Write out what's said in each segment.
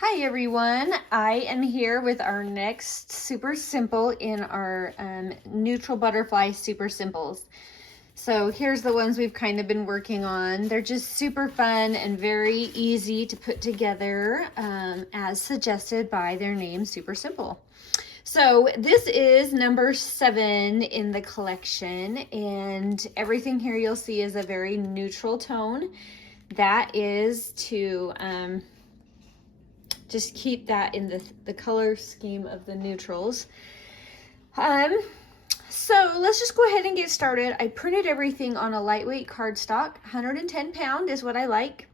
Hi everyone, I am here with our next super simple in our neutral butterfly super simples. So here's the ones we've kind of been working on. They're just super fun and very easy to put together as suggested by their name, Super Simple. So this is number 7 in the collection, and everything here you'll see is a very neutral tone. That is to just keep that in the color scheme of the neutrals. So let's just go ahead and get started. I printed everything on a lightweight cardstock, 110 pound is what I like,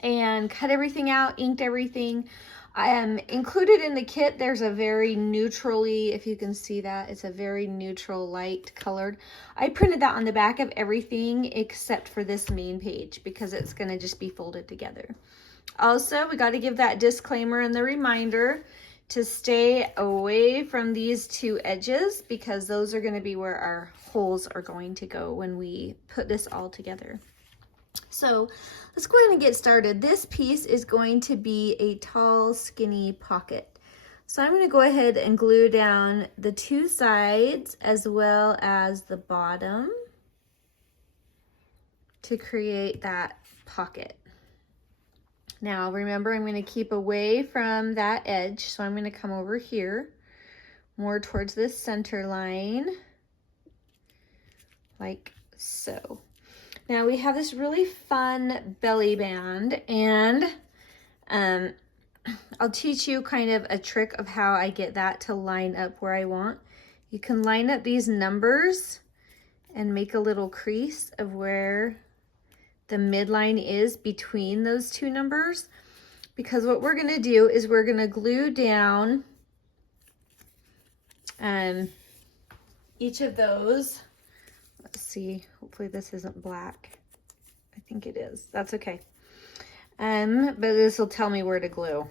and cut everything out, inked everything. Included in the kit, there's a very neutrally, if you can see that, it's a very neutral light colored. I printed that on the back of everything except for this main page because it's going to just be folded together. Also, we got to give that disclaimer and the reminder to stay away from these two edges because those are going to be where our holes are going to go when we put this all together. So let's go ahead and get started. This piece is going to be a tall, skinny pocket. So I'm going to go ahead and glue down the two sides as well as the bottom to create that pocket. Now remember, I'm going to keep away from that edge, so I'm going to come over here more towards this center line, like so. Now we have this really fun belly band, and I'll teach you kind of a trick of how I get that to line up where I want. You can line up these numbers and make a little crease of where the midline is between those two numbers, because what we're going to do is we're going to glue down each of those. Let's see, hopefully this isn't black. I think it is. That's okay. But this will tell me where to glue.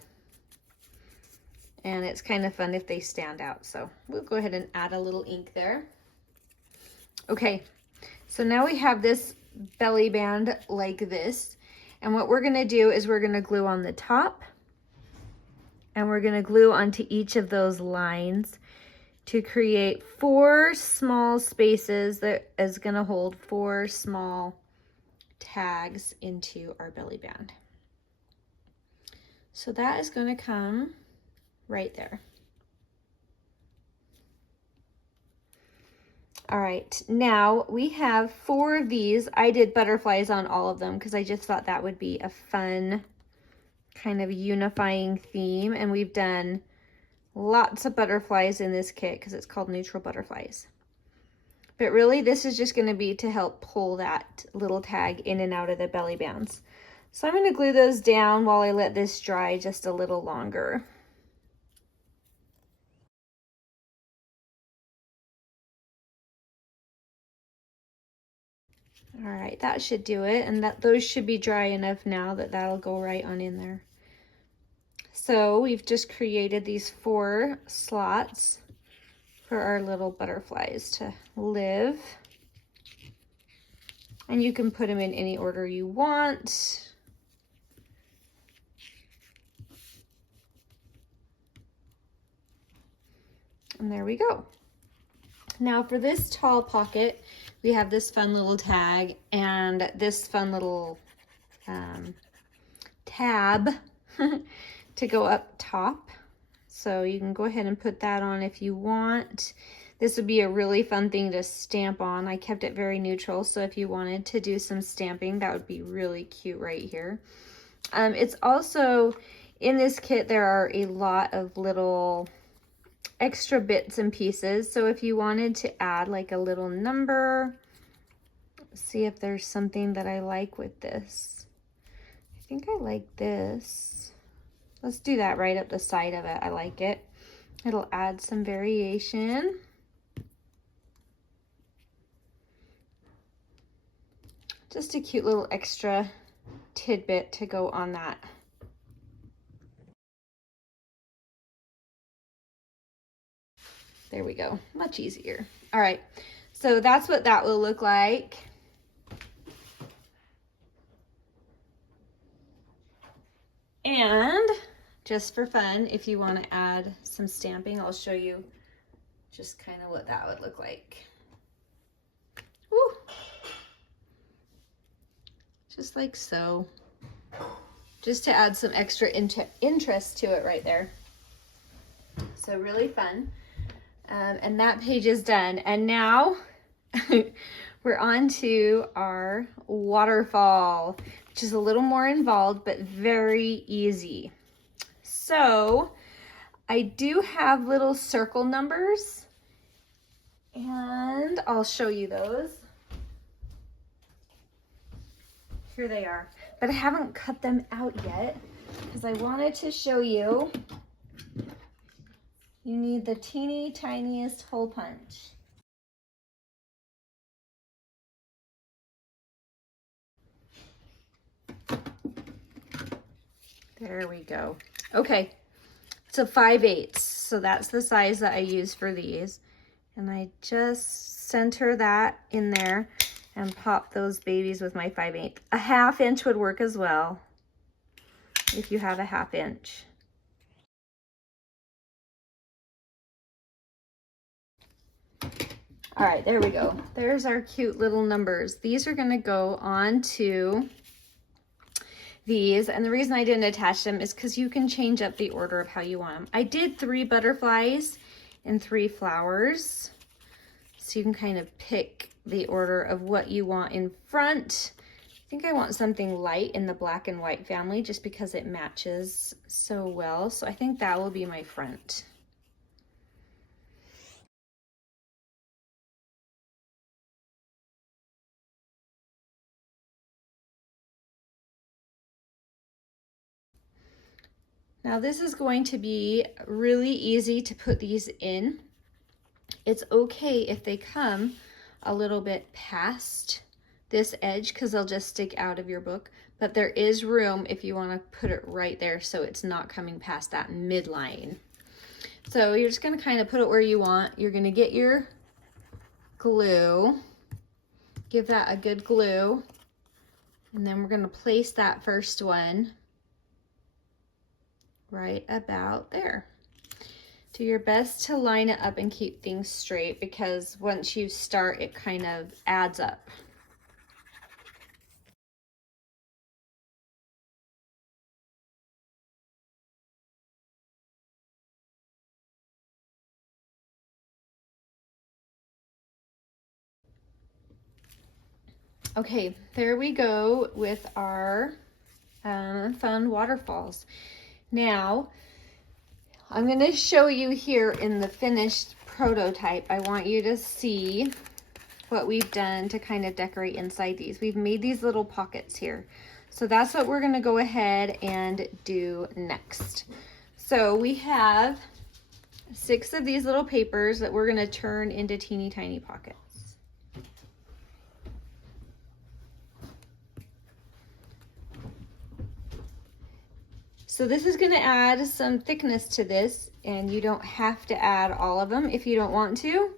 And it's kind of fun if they stand out. So we'll go ahead and add a little ink there. Okay, so now we have this belly band like this, and what we're going to do is we're going to glue on the top, and we're going to glue onto each of those lines to create 4 small spaces that is going to hold 4 small tags into our belly band. So that is going to come right there. All right, now we have 4 of these. I did butterflies on all of them because I just thought that would be a fun kind of unifying theme. And we've done lots of butterflies in this kit because it's called Neutral Butterflies. But really, this is just going to be to help pull that little tag in and out of the belly bands. So I'm going to glue those down while I let this dry just a little longer. All right, that should do it, and those should be dry enough now that that'll go right on in there. So we've just created these 4 slots for our little butterflies to live. And you can put them in any order you want. And there we go. Now for this tall pocket, we have this fun little tag and this fun little tab to go up top. So you can go ahead and put that on if you want. This would be a really fun thing to stamp on. I kept it very neutral, so if you wanted to do some stamping, that would be really cute right here. It's also, in this kit, there are a lot of little extra bits and pieces. So if you wanted to add like a little number, see if there's something that I like with this. I think I like this. Let's do that right up the side of it. I like it. It'll add some variation. Just a cute little extra tidbit to go on that. There we go, much easier. All right, so that's what that will look like. And just for fun. If you want to add some stamping, I'll show you just kind of what that would look like. Woo. Just like so. Just to add some extra interest to it right there. So really fun. And that page is done. And now we're on to our waterfall, which is a little more involved, but very easy. So I do have little circle numbers, and I'll show you those. Here they are, but I haven't cut them out yet because I wanted to show you. You need the teeny tiniest hole punch. There we go. Okay, it's a 5/8, so that's the size that I use for these. And I just center that in there and pop those babies with my 5/8. A 1/2 inch would work as well, if you have a 1/2 inch. All right, there we go. There's our cute little numbers. These are gonna go on to these, and the reason I didn't attach them is because you can change up the order of how you want them. I did 3 butterflies and 3 flowers, so you can kind of pick the order of what you want in front. I think I want something light in the black and white family just because it matches so well, so I think that will be my front. Now this is going to be really easy to put these in. It's okay if they come a little bit past this edge because they'll just stick out of your book, but there is room if you want to put it right there so it's not coming past that midline. So you're just going to kind of put it where you want. You're going to get your glue, give that a good glue, and then we're going to place that first one right about there. Do your best to line it up and keep things straight because once you start, it kind of adds up. Okay, there we go with our fun waterfalls. Now, I'm going to show you here in the finished prototype. I want you to see what we've done to kind of decorate inside these. We've made these little pockets here. So that's what we're going to go ahead and do next. So we have 6 of these little papers that we're going to turn into teeny tiny pockets. So this is going to add some thickness to this, and you don't have to add all of them if you don't want to.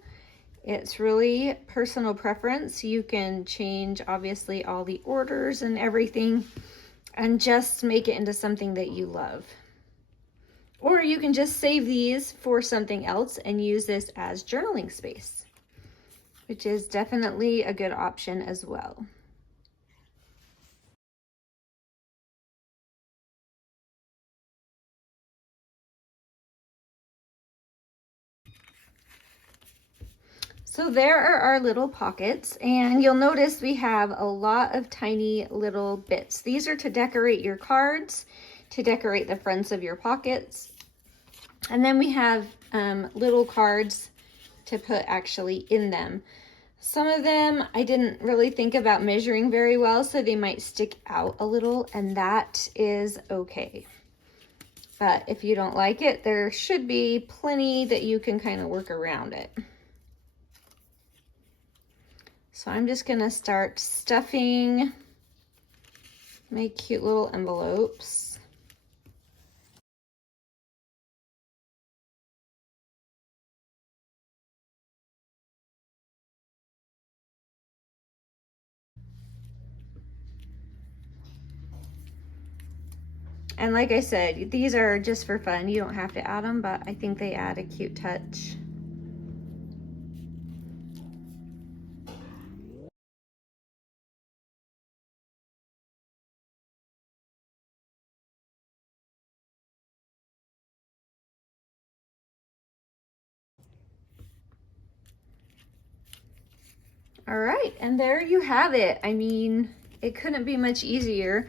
It's really personal preference. You can change obviously all the orders and everything and just make it into something that you love. Or you can just save these for something else and use this as journaling space, which is definitely a good option as well. So there are our little pockets, and you'll notice we have a lot of tiny little bits. These are to decorate your cards, to decorate the fronts of your pockets. And then we have little cards to put actually in them. Some of them I didn't really think about measuring very well, so they might stick out a little, and that is okay. But if you don't like it, there should be plenty that you can kind of work around it. So I'm just gonna start stuffing my cute little envelopes. And like I said, these are just for fun. You don't have to add them, but I think they add a cute touch. All right, and there you have it. I mean, it couldn't be much easier.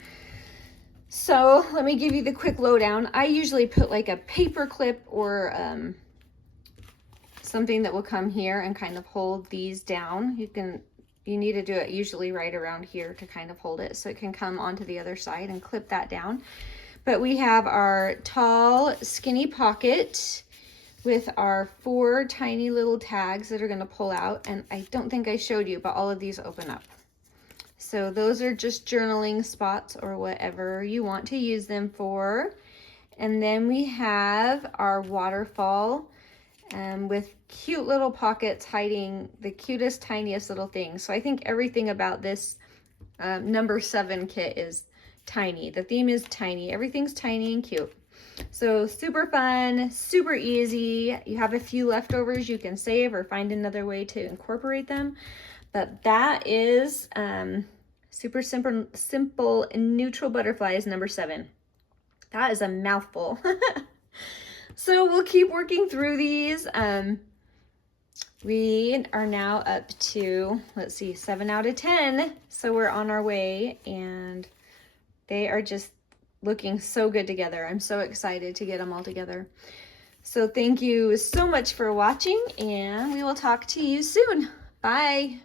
So let me give you the quick lowdown. I usually put like a paper clip or something that will come here and kind of hold these down. You need to do it usually right around here to kind of hold it so it can come onto the other side and clip that down. But we have our tall, skinny pocket with our 4 tiny little tags that are going to pull out. And I don't think I showed you, but all of these open up. So those are just journaling spots or whatever you want to use them for. And then we have our waterfall with cute little pockets hiding the cutest, tiniest little things. So I think everything about this number 7 kit is tiny. The theme is tiny. Everything's tiny and cute. So super fun, super easy. You have a few leftovers you can save or find another way to incorporate them. But that is super simple neutral butterflies number 7. That is a mouthful. So we'll keep working through these. We are now up to, let's see, 7 out of 10. So we're on our way and they are just looking so good together. I'm so excited to get them all together. So thank you so much for watching and we will talk to you soon. Bye.